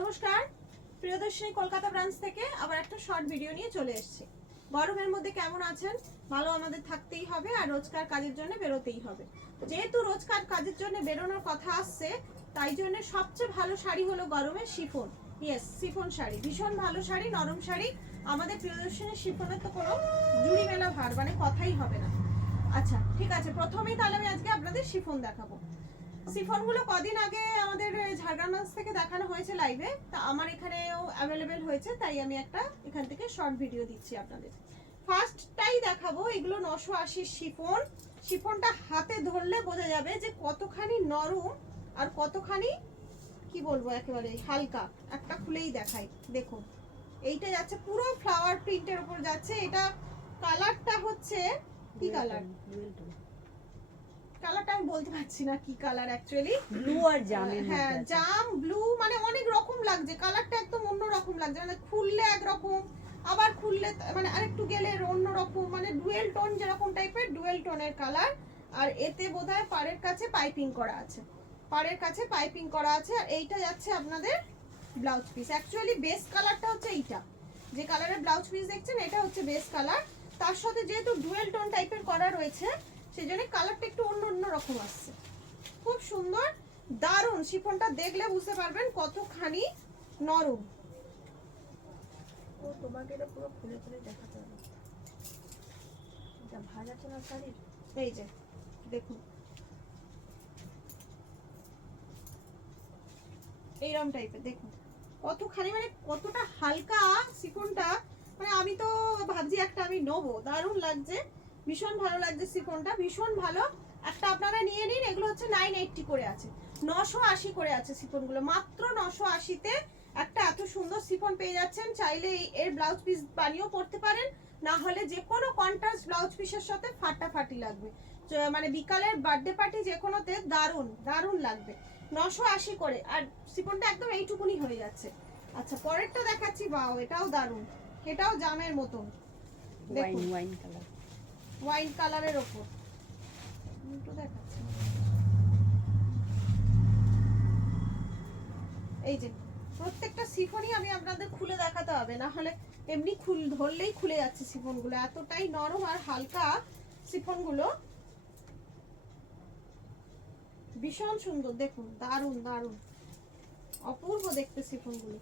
নমস্কার, প্রিয়দর্শিনী কলকাতা ব্রাঞ্চ থেকে আবার একটা শর্ট ভিডিও নিয়ে চলে এসেছি। গরমের মধ্যে কেমন আছেন? ভালো আমাদের থাকতেই হবে আর রোজকার কাজের জন্য বেরোতেই হবে। যেহেতু রোজকার কাজের জন্য বেরোনোর কথা আসছে, তাই জন্য সবচেয়ে ভালো শাড়ি হলো গরমের শিফন। ইয়েস, শিফন শাড়ি ভীষণ ভালো শাড়ি, নরম শাড়ি। আমাদের প্রিয়দর্শিনী শিফনের তো কোনো জুড়ি মেলা ভার মানে কথাই হবে না। আচ্ছা ঠিক আছে, প্রথমেই তাহলে আমি আজকে আপনাদের শিফন দেখাবো। শিফনগুলো কদিন আগে আমাদের ঝাড়গ্রাম থেকে দেখানো হয়েছে লাইভে, তা আমার এখানেও অ্যাভেলেবেল হয়েছে, তাই আমি একটা এখান থেকে শর্ট ভিডিও দিচ্ছি আপনাদের। ফার্স্টটাই দেখাবো, এগুলো 980 শিফন। শিফনটা হাতে ধরলে বোঝা যাবে যে কতখানি নরম আর কতখানি কি বলবো একেবারে হালকা। একটা খুলেই দেখাই, দেখুন এইটা যাচ্ছে পুরো ফ্লাওয়ার প্রিন্টের উপর যাচ্ছে। এটা কালারটা হচ্ছে কি কালার, কালারটা আমি বলতে পারছি না কি কালার অ্যাকচুয়ালি, ব্লু আর জামের মধ্যে। হ্যাঁ জাম ব্লু, মানে অনেক রকম লাগছে কালারটা, একদম অন্য রকম লাগছে। মানে খুললে একরকম, আবার খুললে মানে আরেকটু গেলে অন্য রকম, মানে ডুয়েল টোন যেরকম টাইপের ডুয়েল টোনের কালার। আর এতে বোধহয় পাড়ের কাছে পাইপিং করা আছে, পাড়ের কাছে পাইপিং করা আছে। আর এইটা যাচ্ছে আপনাদের ব্লাউজ পিস। অ্যাকচুয়ালি বেস কালারটা হচ্ছে এইটা, যে কালারের ব্লাউজ পিস দেখছেন এটা হচ্ছে বেস কালার। তার সাথে যেহেতু ডুয়েল টোন টাইপের করা রয়েছে, সেই জন্য কালারটা একটু অন্য অন্য রকম আসছে। খুব সুন্দর, দারুণ। শিফনটা দেখলে বুঝতে পারবেন কতখানি নরম। ও তোমাকে এটা পুরো খুলে খুলে দেখাতে হবে। এটা ভাজ আছে না শাড়ির, এই যে দেখুন এইরকম টাইপের, দেখুন কতখানি মানে কতটা হালকা শিফনটা। মানে আমি তো ভাবছি একটা আমি নেবো, দারুণ লাগছে, ভীষণ ভালো লাগছে শিফনটা, ভীষণ ভালো। একটা আপনারা নিয়ে নিন। এগুলো হচ্ছে 980 করে আছে, 980 করে আছে শিফনগুলো। মাত্র 980-তে একটা এত সুন্দর শিফন পেয়ে যাচ্ছেন। চাইলে এর ব্লাউজ পিস বানিয়েও পরতে পারেন, না হলে যে কোনো কন্ট্রাস্ট ব্লাউজ পিসের সাথে ফাটাফাটি লাগবে। মানে বিকালের বার্থডে পার্টি যে কোনোতে দারুণ দারুণ লাগবে। 980 করে, আর শিফনটা একদম এইটুকুনি হয়ে যাচ্ছে। আচ্ছা পরেরটা দেখাচ্ছি, বাও এটাও দারুণ, এটাও জামের মতন, দেখুন ওয়াইন কালার, ওয়াইন কালারের ওপর। একটু দেখাচ্ছি, এই যে প্রত্যেকটা শিফনই আমি আপনাদের খুলে দেখাতে হবে, না হলে এমনি ধরলেই খুলে যাচ্ছে শিফনগুলো, এতটাই নরম আর হালকা শিফনগুলো। ভীষণ সুন্দর, দেখুন দারুণ দারুণ, অপূর্ব দেখতে শিফনগুলো।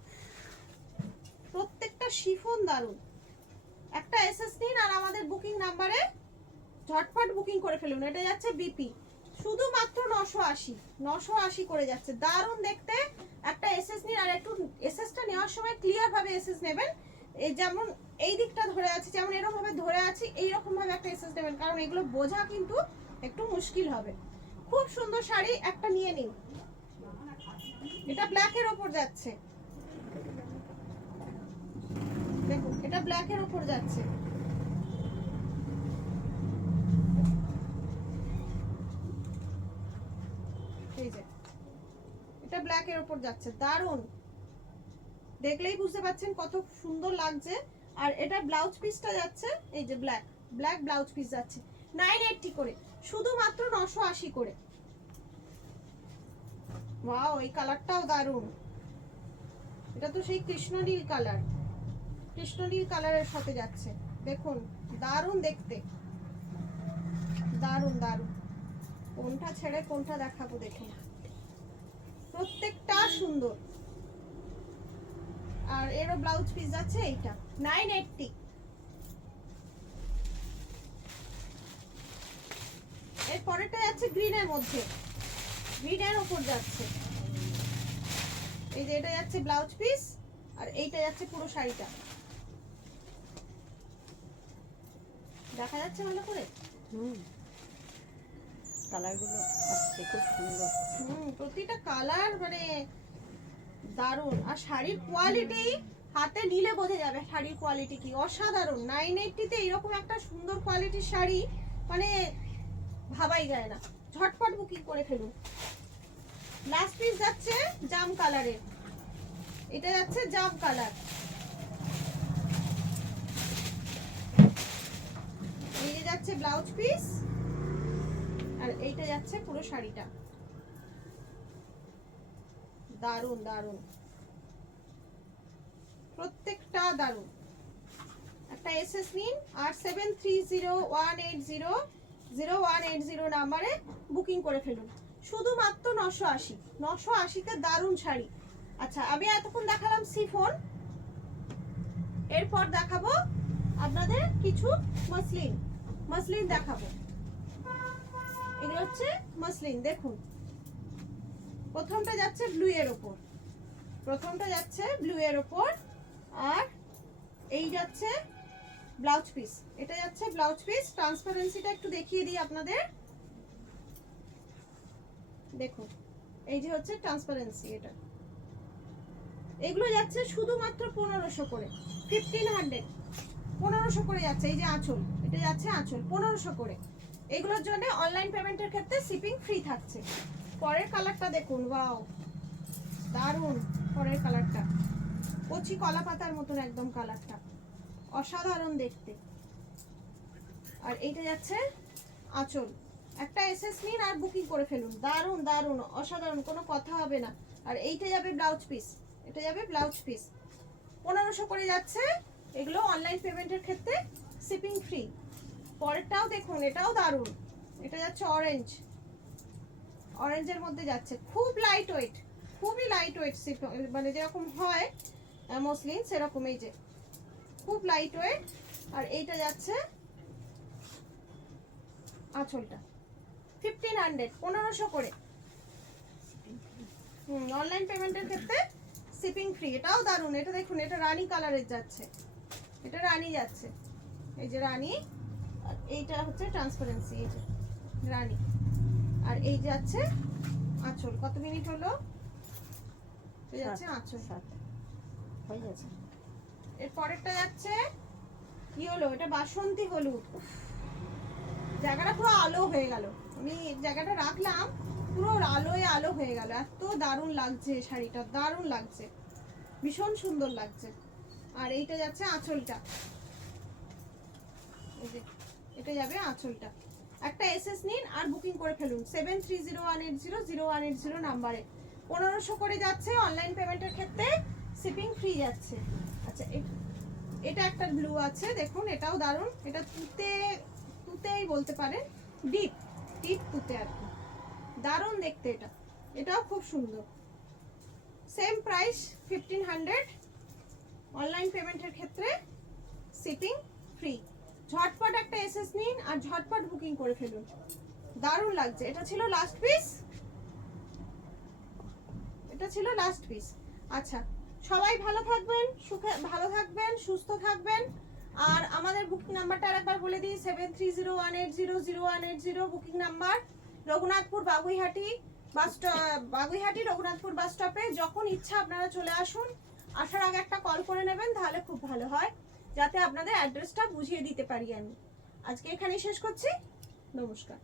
প্রত্যেকটা শিফন দারুণ। একটা এসএস নিন আর আমাদের বুকিং নাম্বারে ঝটপট বুকিং করে ফেলুন। এটা যাচ্ছে বিপি, শুধুমাত্র 980 করে যাচ্ছে, দারুণ দেখতে। একটা এসএস নিন, আর একটু এসএসটা নেওয়ার সময় ক্লিয়ার ভাবে এসএস নেবেন। এই যেমন এই দিকটা ধরে আছে, যেমন এরকম ভাবে ধরে আছে, এইরকম ভাবে একটা এসএস নেবেন, কারণ এগুলো বোঝা কিন্তু একটু মুশকিল হবে। খুব সুন্দর শাড়ি, একটা নিয়ে নিন। এটা ব্ল্যাকের ওপর যাচ্ছে, দেখুন এটা ব্ল্যাকের ওপর যাচ্ছে। এই যে এটা ব্ল্যাকের ওপর যাচ্ছে, দারুণ। দেখলেই বুঝতে পাচ্ছেন কত সুন্দর লাগছে। আর এটা ব্লাউজ পিসটা যাচ্ছে এই যে ব্ল্যাক ব্ল্যাক ব্লাউজ পিস যাচ্ছে 980 করে, শুধুমাত্র 980 করে। ওয়াও, এই কালারটাও দারুণ। এটা তো সেই কৃষ্ণনীল কালার, কৃষ্ণনীল কালারের সাথে যাচ্ছে, দেখুন দারুণ দেখতে, দারুণ দারুণ। কোনটা ছেড়ে কোনটা দেখাবো দেখুন, প্রত্যেকটা সুন্দর। আর এরও ব্লাউজ পিস যাচ্ছে এইটা 980। এর পরেরটা যাচ্ছে গ্রিনের মধ্যে, গ্রিনের উপর যাচ্ছে। এই যে এটা যাচ্ছে ব্লাউজ পিস, আর এইটা যাচ্ছে পুরো শাড়িটা। দেখা যাচ্ছে ভালো করে? কালারগুলো আসছে খুব সুন্দর। প্রতিটা কালার মানে দারুণ। আর শাড়ির কোয়ালিটি হাতে নিলে বোঝা যাবে শাড়ির কোয়ালিটি কি অসাধারণ। 980-তে এরকম একটা সুন্দর কোয়ালিটির শাড়ি মানে ভাবাই যায় না। ঝটপট বুকিং করে ফেলুন। লাস্ট পিস যাচ্ছে জাম কালারের, এটা যাচ্ছে জাম কালার। এই যে যাচ্ছে ব্লাউজ পিস, আর এইটা যাচ্ছে পুরো শাড়িটা। দারুণ দারুণ। প্রত্যেকটা দারুণ। একটা এসএস নিন আর 7301800180 নাম্বারে বুকিং করে ফেলুন। শুধুমাত্র 980, 980তে দারুণ শাড়ি। আচ্ছা, আমি এতক্ষণ দেখালাম শিফন, এরপর দেখাবো আপনাদের কিছু মসলিন। মসলিন দেখাবো। এগুলো হচ্ছে মসলিন। দেখুন, প্রথমটা যাচ্ছে ব্লু এর ওপর, প্রথমটা যাচ্ছে ব্লু এর ওপর, আর এই যাচ্ছে ব্লাউজ পিস। এটা যাচ্ছে ব্লাউজ পিস। ট্রান্সপারেন্সিটা একটু দেখিয়ে দিই আপনাদের। দেখুন, এই যে হচ্ছে ট্রান্সপারেন্সি। এটা এগুলো যাচ্ছে শুধুমাত্র 1500 করে, 1500, 1500 করে যাচ্ছে। এই যে আঁচল, এটা যাচ্ছে আঁচল 1500 করে। এগুলোর জন্য অনলাইন পেমেন্টের ক্ষেত্রে শিপিং ফ্রি থাকছে। পরের কালারটা দেখুন, ওয়াও দারুণ পরের কালারটা, কচি কলা পাতার মতন একদম কালারটা, অসাধারণ দেখতে। আর এইটা যাচ্ছে আঁচল। একটা এসএস নিন আর বুকিং করে ফেলুন। দারুণ দারুণ অসাধারণ, কোনো কথা হবে না। আর এইটা যাবে ব্লাউজ পিস, এটা যাবে ব্লাউজ পিস। 1500 করে যাচ্ছে। এগুলো অনলাইন পেমেন্টের ক্ষেত্রে শিপিং ফ্রি। পরেরটাও দেখুন, এটাও দারুণ। এটা যাচ্ছে অরেঞ্জ, অরেঞ্জের মধ্যে যাচ্ছে, খুব লাইট ওয়েট, খুবই লাইট ওয়েট, মানে যেরকম হয় মসলিন সেরকম। এই যে খুব লাইট ওয়েট। আর এইটা যাচ্ছে আঁচলটা 1500, 1500 করে। অনলাইন পেমেন্টের ক্ষেত্রে শিপিং ফ্রি। এটাও দারুণ। এটা দেখুন, এটা রানী কালারের যাচ্ছে, এটা রানী যাচ্ছে। এই যে রানী, আর এইটা হচ্ছে ট্রান্সপারেন্সি, এই যে রানী। আর এই যাচ্ছে আঁচল। কত মিনিট হলো? এই যাচ্ছে আঁচল, হয়ে গেছে। এর পরেরটা যাচ্ছে কি হলো, এটা বাসন্তী হলুদ। জায়গাটা পুরো আলো হয়ে গেল। আমি জায়গাটা রাখলাম, পুরো আলোয় আলো হয়ে গেল। এত দারুণ লাগছে শাড়িটা, দারুণ লাগছে, ভীষণ সুন্দর লাগছে। আর এইটা যাচ্ছে আঁচলটা, এই যে এটা যাবে আঁচলটা। একটা এসএস নিন আর বুকিং করে ফেলুন 7301800180 নাম্বারে। 1500 করে যাচ্ছে। অনলাইন পেমেন্টের ক্ষেত্রে শিপিং ফ্রি যাচ্ছে। আচ্ছা, এটা একটা ব্লু আছে, দেখুন এটাও দারুণ। এটা তুতেই বলতে পারেন, ডিপ ডিপ তুতে আর কি, দারুণ দেখতে। এটা এটাও খুব সুন্দর। Same price 1500। অনলাইন পেমেন্টের ক্ষেত্রে শিপিং ফ্রি। ঝটপট একটা এসএস নিন আর ঝটপট বুকিং করে ফেলুন। দারুণ লাগছে। এটা ছিল লাস্ট পিস, এটা ছিল লাস্ট পিস। আচ্ছা, সবাই ভালো থাকবেন, ভালো থাকবেন, সুস্থ থাকবেন। আর আমাদের বুকিং নাম্বারটা আরেকবার বলে দিই, 7301800180 বুকিং নাম্বার। রঘুনাথপুর বাগুইহাটি বাগুইহাটি রঘুনাথপুর বাস স্টপে। যখন ইচ্ছা আপনারা চলে আসুন। আসার আগে একটা কল করে নেবেন, তাহলে খুব ভালো হয়, যাতে আপনাদের অ্যাড্রেসটা বুঝিয়ে দিতে পারি আমি। আজকে এখানেই শেষ করছি। নমস্কার।